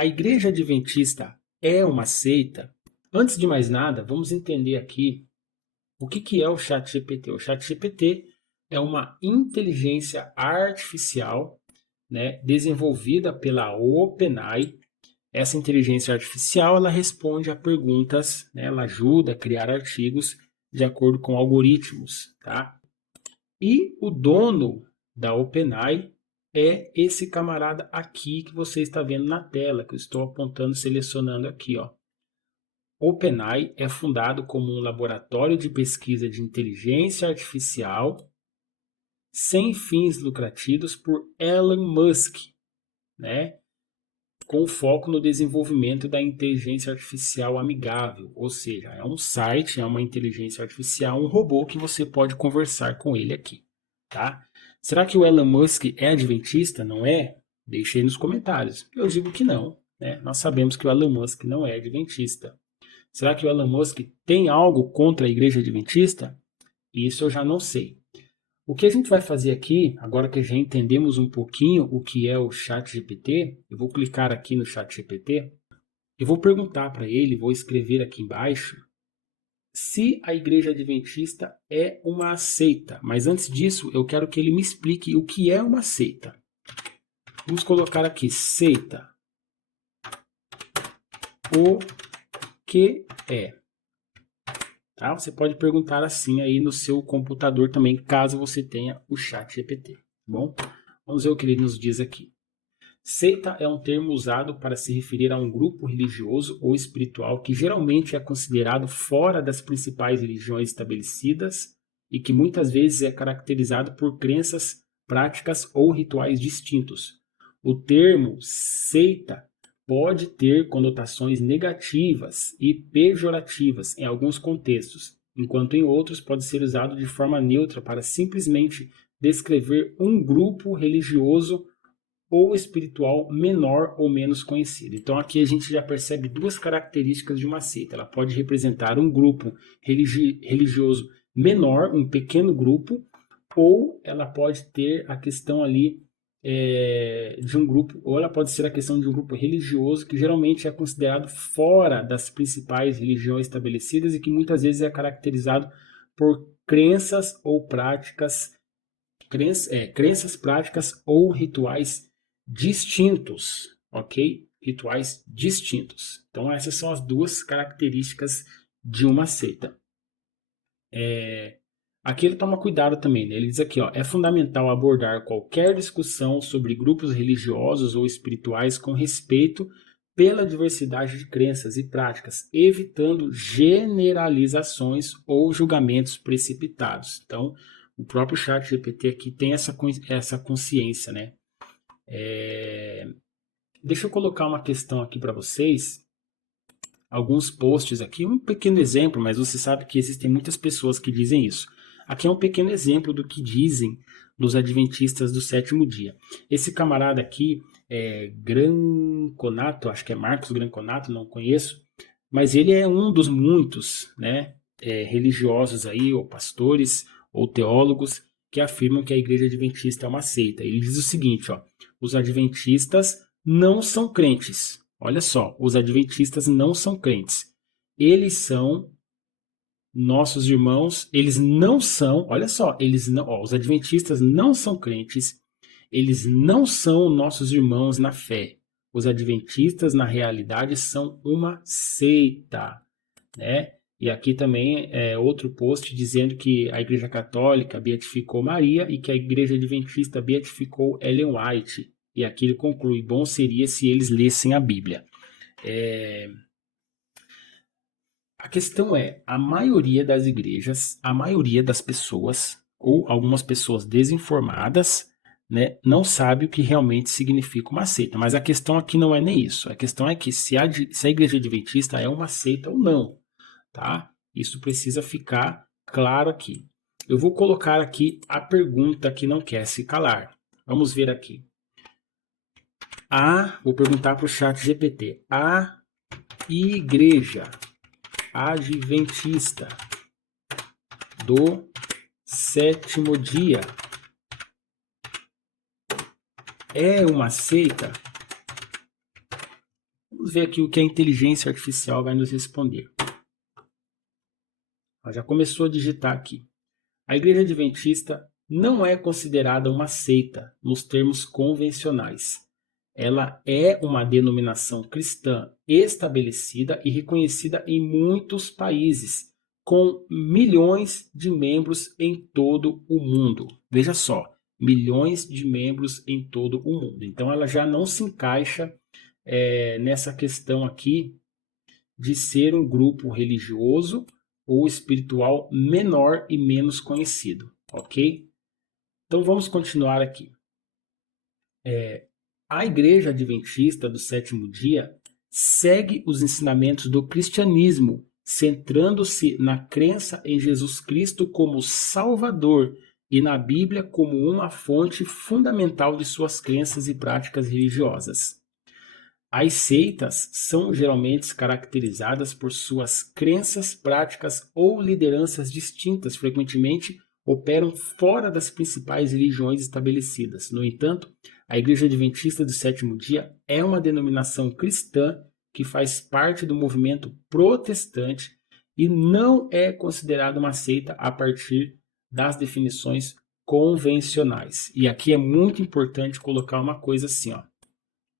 A Igreja Adventista é uma seita? Antes de mais nada, vamos entender aqui o que é o ChatGPT. O ChatGPT é uma inteligência artificial, né, desenvolvida pela OpenAI. Essa inteligência artificial ela responde a perguntas, né, ela ajuda a criar artigos de acordo com algoritmos. Tá? E o dono da OpenAI é esse camarada aqui que você está vendo na tela, que eu estou apontando, selecionando aqui. Ó. OpenAI é fundado como um laboratório de pesquisa de inteligência artificial sem fins lucrativos por Elon Musk, né? Com foco no desenvolvimento da inteligência artificial amigável, ou seja, é um site, é uma inteligência artificial, um robô que você pode conversar com ele aqui, tá? Será que o Elon Musk é adventista? Não é? Deixe aí nos comentários. Eu digo que não, né? Nós sabemos que o Elon Musk não é adventista. Será que o Elon Musk tem algo contra a igreja adventista? Isso eu já não sei. O que a gente vai fazer aqui, agora que já entendemos um pouquinho o que é o ChatGPT, eu vou clicar aqui no ChatGPT e vou perguntar para ele, vou escrever aqui embaixo, se a igreja adventista é uma seita. Mas antes disso, eu quero que ele me explique o que é uma seita. Vamos colocar aqui, seita. O que é? Tá? Você pode perguntar assim aí no seu computador também, caso você tenha o ChatGPT. Bom, vamos ver o que ele nos diz aqui. Seita é um termo usado para se referir a um grupo religioso ou espiritual que geralmente é considerado fora das principais religiões estabelecidas e que muitas vezes é caracterizado por crenças, práticas ou rituais distintos. O termo seita pode ter conotações negativas e pejorativas em alguns contextos, enquanto em outros pode ser usado de forma neutra para simplesmente descrever um grupo religioso ou espiritual menor ou menos conhecido. Então aqui a gente já percebe duas características de uma seita. Ela pode representar um grupo religioso menor, um pequeno grupo, ou ela pode ter a questão ali de um grupo, ou ela pode ser a questão de um grupo religioso que geralmente é considerado fora das principais religiões estabelecidas e que muitas vezes é caracterizado por crenças ou práticas, crenças, práticas ou rituais distintos, ok? Rituais distintos. Então essas são as duas características de uma seita. Aqui ele toma cuidado também, né? Ele diz aqui, ó, é fundamental abordar qualquer discussão sobre grupos religiosos ou espirituais com respeito pela diversidade de crenças e práticas, evitando generalizações ou julgamentos precipitados. Então, o próprio ChatGPT aqui tem essa consciência, né? Deixa eu colocar uma questão aqui para vocês. Alguns posts aqui, um pequeno exemplo, mas você sabe que existem muitas pessoas que dizem isso. Aqui é um pequeno exemplo do que dizem dos adventistas do sétimo dia. Esse camarada aqui é Granconato, acho que é Marcos Granconato, não conheço, mas ele é um dos muitos, né, religiosos aí, ou pastores, ou teólogos, que afirmam que a igreja adventista é uma seita. Ele diz o seguinte, ó, os adventistas não são crentes. Olha só, os adventistas não são crentes. Eles são nossos irmãos, eles não são, olha só, eles não, ó, os adventistas não são crentes, eles não são nossos irmãos na fé. Os adventistas, na realidade, são uma seita, né? E aqui também é outro post dizendo que a Igreja Católica beatificou Maria e que a Igreja Adventista beatificou Ellen White. E aqui ele conclui, bom seria se eles lessem a Bíblia. A questão é, a maioria das igrejas, a maioria das pessoas, ou algumas pessoas desinformadas, né, não sabe o que realmente significa uma seita. Mas a questão aqui não é nem isso. A questão é que se a Igreja Adventista é uma seita ou não. Tá? Isso precisa ficar claro aqui. Eu vou colocar aqui a pergunta que não quer se calar. Vamos ver aqui. Vou perguntar para o ChatGPT. A Igreja Adventista do sétimo dia é uma seita? Vamos ver aqui o que a inteligência artificial vai nos responder. Ela já começou a digitar aqui. A Igreja Adventista não é considerada uma seita nos termos convencionais. Ela é uma denominação cristã estabelecida e reconhecida em muitos países, com milhões de membros em todo o mundo. Veja só, milhões de membros em todo o mundo. Então ela já não se encaixa nessa questão aqui de ser um grupo religioso ou espiritual menor e menos conhecido, ok? Então vamos continuar aqui. A Igreja Adventista do Sétimo Dia segue os ensinamentos do cristianismo, centrando-se na crença em Jesus Cristo como Salvador e na Bíblia como uma fonte fundamental de suas crenças e práticas religiosas. As seitas são geralmente caracterizadas por suas crenças, práticas ou lideranças distintas, frequentemente operam fora das principais religiões estabelecidas. No entanto, a Igreja Adventista do Sétimo Dia é uma denominação cristã que faz parte do movimento protestante e não é considerada uma seita a partir das definições convencionais. E aqui é muito importante colocar uma coisa assim, ó.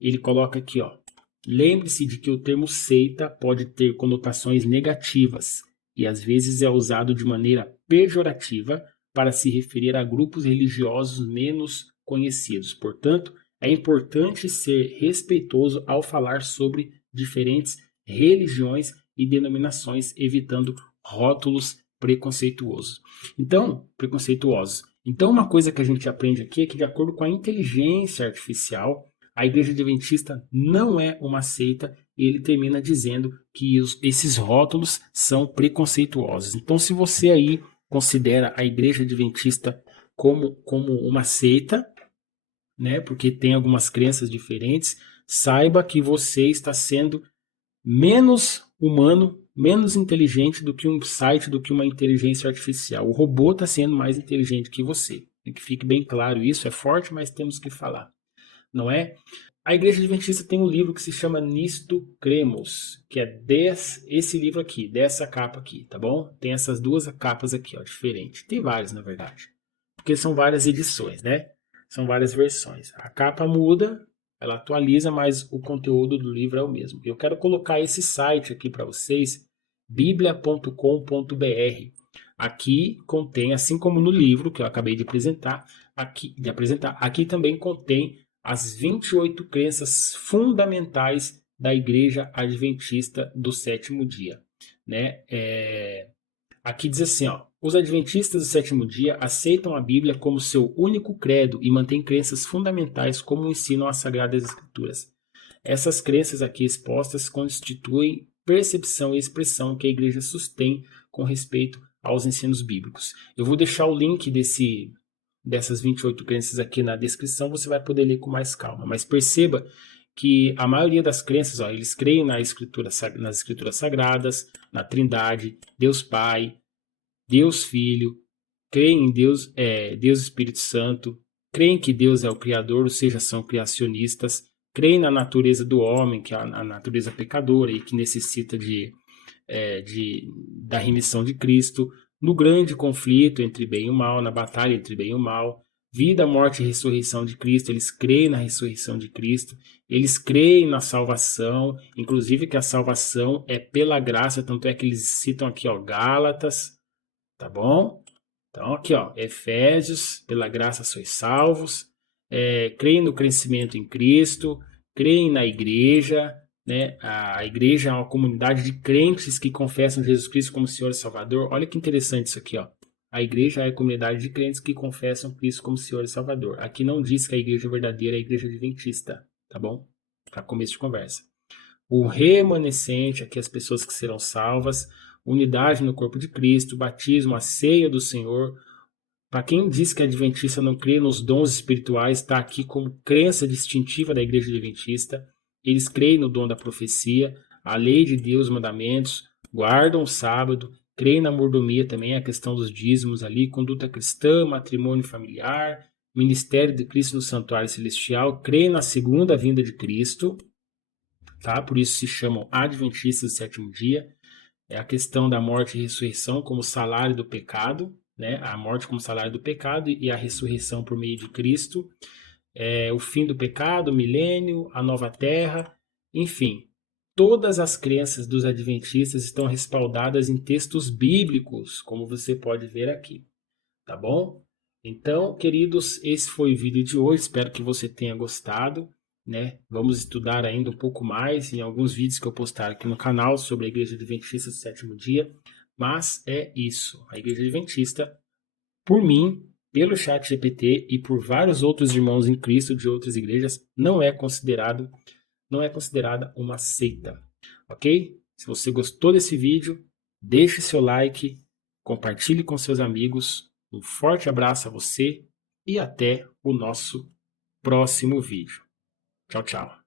Ele coloca aqui, ó. Lembre-se de que o termo seita pode ter conotações negativas e às vezes é usado de maneira pejorativa para se referir a grupos religiosos menos conhecidos. Portanto, é importante ser respeitoso ao falar sobre diferentes religiões e denominações, evitando rótulos preconceituosos. Então, uma coisa que a gente aprende aqui é que, de acordo com a inteligência artificial, a Igreja Adventista não é uma seita e ele termina dizendo que esses rótulos são preconceituosos. Então, se você aí considera a Igreja Adventista como uma seita, né, porque tem algumas crenças diferentes, saiba que você está sendo menos humano, menos inteligente do que um site, do que uma inteligência artificial. O robô está sendo mais inteligente que você. Que fique bem claro isso, é forte, mas temos que falar. Não é? A Igreja Adventista tem um livro que se chama Nisto Cremos, que é esse livro aqui, dessa capa aqui, tá bom? Tem essas duas capas aqui, ó, diferente. Tem várias, na verdade, porque são várias edições, né? São várias versões. A capa muda, ela atualiza, mas o conteúdo do livro é o mesmo. Eu quero colocar esse site aqui para vocês, biblia.com.br. Aqui contém, assim como no livro que eu acabei de apresentar, aqui também contém as 28 crenças fundamentais da Igreja Adventista do Sétimo Dia, né? Aqui diz assim, ó, os Adventistas do Sétimo Dia aceitam a Bíblia como seu único credo e mantêm crenças fundamentais como ensinam as Sagradas Escrituras. Essas crenças aqui expostas constituem percepção e expressão que a Igreja sustém com respeito aos ensinos bíblicos. Eu vou deixar o link dessas 28 crenças aqui na descrição, você vai poder ler com mais calma. Mas perceba que a maioria das crenças, ó, eles creem nas escrituras sagradas, na Trindade, Deus Pai, Deus Filho, creem em Deus Espírito Santo, creem que Deus é o Criador, ou seja, são criacionistas, creem na natureza do homem, que é a natureza pecadora e que necessita da remissão de Cristo, no grande conflito entre bem e o mal, na batalha entre bem e o mal, vida, morte e ressurreição de Cristo, eles creem na ressurreição de Cristo, eles creem na salvação, inclusive que a salvação é pela graça, tanto é que eles citam aqui, ó, Gálatas, tá bom? Então aqui, ó, Efésios, pela graça sois salvos, creem no crescimento em Cristo, creem na igreja, né? A igreja é uma comunidade de crentes que confessam Jesus Cristo como Senhor e Salvador. Olha que interessante isso aqui, ó. A igreja é a comunidade de crentes que confessam Cristo como Senhor e Salvador. Aqui não diz que a igreja verdadeira é a igreja adventista, tá bom? Para começo de conversa. O remanescente, aqui as pessoas que serão salvas, unidade no corpo de Cristo, batismo, a ceia do Senhor. Para quem diz que a adventista não crê nos dons espirituais, está aqui como crença distintiva da igreja adventista. Eles creem no dom da profecia, a lei de Deus, os mandamentos, guardam o sábado, creem na mordomia também, a questão dos dízimos ali, conduta cristã, matrimônio familiar, ministério de Cristo no santuário celestial, creem na segunda vinda de Cristo, tá? Por isso se chamam adventistas do sétimo dia. É a questão da morte e ressurreição como salário do pecado, né? A morte como salário do pecado e a ressurreição por meio de Cristo. O fim do pecado, o milênio, a nova terra, enfim. Todas as crenças dos adventistas estão respaldadas em textos bíblicos, como você pode ver aqui, tá bom? Então, queridos, esse foi o vídeo de hoje. Espero que você tenha gostado, né? Vamos estudar ainda um pouco mais em alguns vídeos que eu postar aqui no canal sobre a Igreja Adventista do Sétimo Dia. Mas é isso. A Igreja Adventista, por mim, pelo ChatGPT e por vários outros irmãos em Cristo de outras igrejas, não é considerada uma seita, ok? Se você gostou desse vídeo, deixe seu like, compartilhe com seus amigos. Um forte abraço a você e até o nosso próximo vídeo. Tchau, tchau.